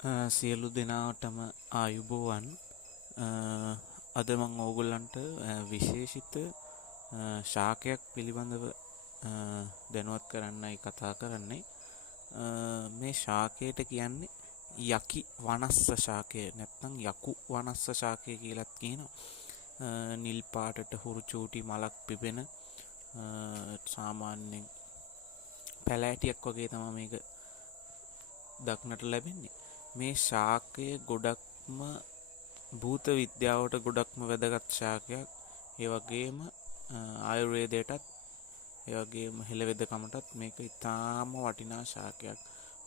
සියලු දෙනාටම ආයුබෝවන්. අද මම ඕගොල්ලන්ට විශේෂිත ශාකයක් පිළිබඳව දැනුවත් කරන්නයි කතා කරන්නේ. මේ ශාකයට කියන්නේ යකි වනස්ස ශාකය නැත්නම් යකු වනස්ස ශාකය කියලත් කියනවා. නිල් පාටට හුරු චූටි මලක් පිපෙන සාමාන්‍යයෙන් පැලෑටියක් වගේ තමයි මේක දක්නට ලැබෙන්නේ. මේ ශාකය ගොඩක්ම භූත විද්‍යාවට ගොඩක්ම වැදගත් ශාකයක්. ඒ වගේම ආයුර්වේදයටත් ඒ වගේම හෙළවෙදකමටත් මේක ඉතාම වටිනා ශාකයක්.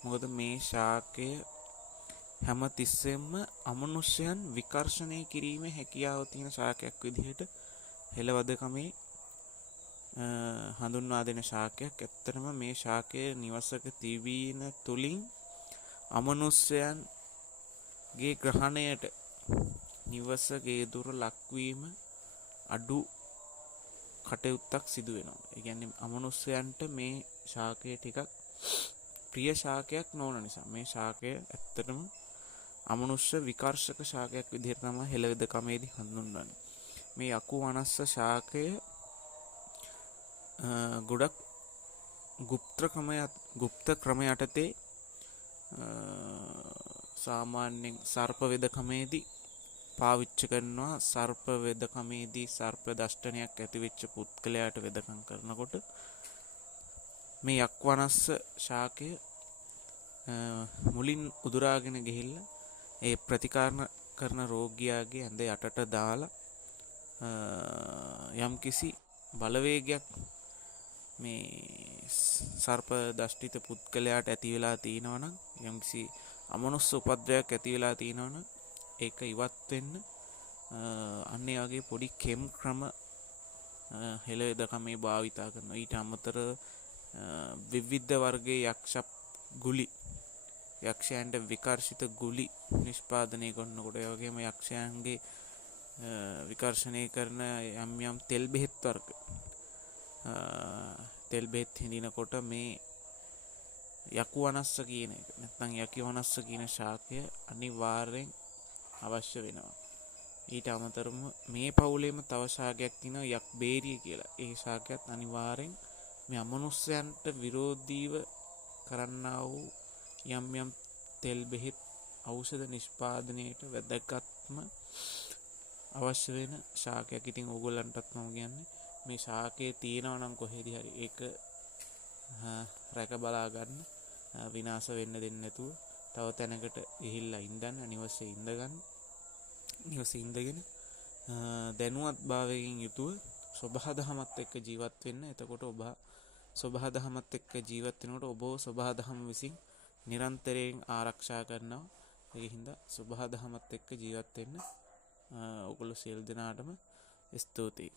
මොකද මේ ශාකය හැම තිස්සෙම අමනුෂ්‍යයන් විකර්ෂණය කිරීමේ හැකියාව තියෙන ශාකයක් විදිහට හෙළවදකමේ හඳුන්වා දෙන ශාකයක්. ඇත්තටම මේ ශාකය නිවසක තිබීම තුලින් අමනුෂ්‍යයන්ගේ ග්‍රහණයට නිවස ගේ දුර ලක්වීම අඩු කටයුත්තක් සිදු වෙනවා. ඒ කියන්නේ අමනුෂ්‍යයන්ට මේ ශාකය ටිකක් ප්‍රිය ශාකයක් නොවන නිසා මේ ශාකය ඇත්තටම අමනුෂ්‍ය විකර්ෂක ශාකයක් විදිහට තමයි හෙළවෙදකමේදී හඳුන්වන්නේ. මේ යකු වනස්ස ශාකය ගොඩක් গুপ্ත ක්‍රම යටතේ සාමාන්‍යයෙන් සර්ප වෙදකමේදී පාවිච්චි කරනවා. සර්ප වෙදකමේදී සර්ප දෂ්ටනයක් ඇතිවෙච්ච පුද්ගලයාට වෙදකම් කරනකොට මේ යක්වනස්ස ශාකය මුලින් උදුරාගෙන ගිහිල්ලා ඒ ප්‍රතිකාර කරන රෝගියාගේ ඇඳ යටට දාලා යම්කිසි බලවේගයක් මේ සර්ප දෂ්ටිත පුද්ගලයාට ඇති වෙලා තියෙනවා නම්, යම්කිසි අමනුෂ්‍ය උපද්‍රවයක් ඇති වෙලා තියෙනවා නම් ඒක ඉවත් වෙන්න අන්න ඒ වගේ පොඩි කෙම් ක්‍රම හෙළවෙදකමේ භාවිතා කරනවා. ඊට අමතරව විවිධ වර්ගයේ යක්ෂ ගුලි, යක්ෂයන්ට විකර්ෂිත ගුලි නිෂ්පාදනය කරනකොට, ඒ වගේම යක්ෂයන්ගේ විකර්ෂණය කරන යම් යම් තෙල් බෙහෙත් වර්ග, තෙල් බෙහෙත් හිඳිනකොට මේ යකු වනස්ස කියන එක නැත්නම් යකි වනස්ස කියන ශාකය අනිවාර්යෙන් අවශ්‍ය වෙනවා. ඊට අමතරව මේ පවුලේම තව ශාකයක් තියෙනවා යක් බේරිය කියලා. ඒ ශාකයත් අනිවාර්යෙන් මේ අමනුෂ්‍යයන්ට විරෝධීව කරන්නා වූ යම් යම් තෙල් බෙහෙත් ඖෂධ නිෂ්පාදනයට වැදගත්ම අවශ්‍ය වෙන ශාකයක්. ඉතින් ඕගොල්ලන්ටත් මම කියන්නේ මේ ශාකයේ තියෙනවා නම් කොහෙදි හරි ඒක රැක බලා ගන්න, විනාශ වෙන්න දෙන්නේ නැතුව තව තැනකට ගිහිල්ලා ඉඳන් නිවසේ ඉඳගන්න. නිවසේ ඉඳගෙන දැනුවත් භාවයෙන් යුතුව සබහාදහමත් එක්ක ජීවත් වෙන්න. එතකොට ඔබ සබහාදහමත් එක්ක ජීවත් වෙනකොට ඔබ සබහාදහම විසින් නිරන්තරයෙන් ආරක්ෂා කරනවා. ඒ හින්දා සබහාදහමත් එක්ක ජීවත් වෙන්න ඔයගොල්ලෝ සියලු දෙනාටම ස්තුතියි.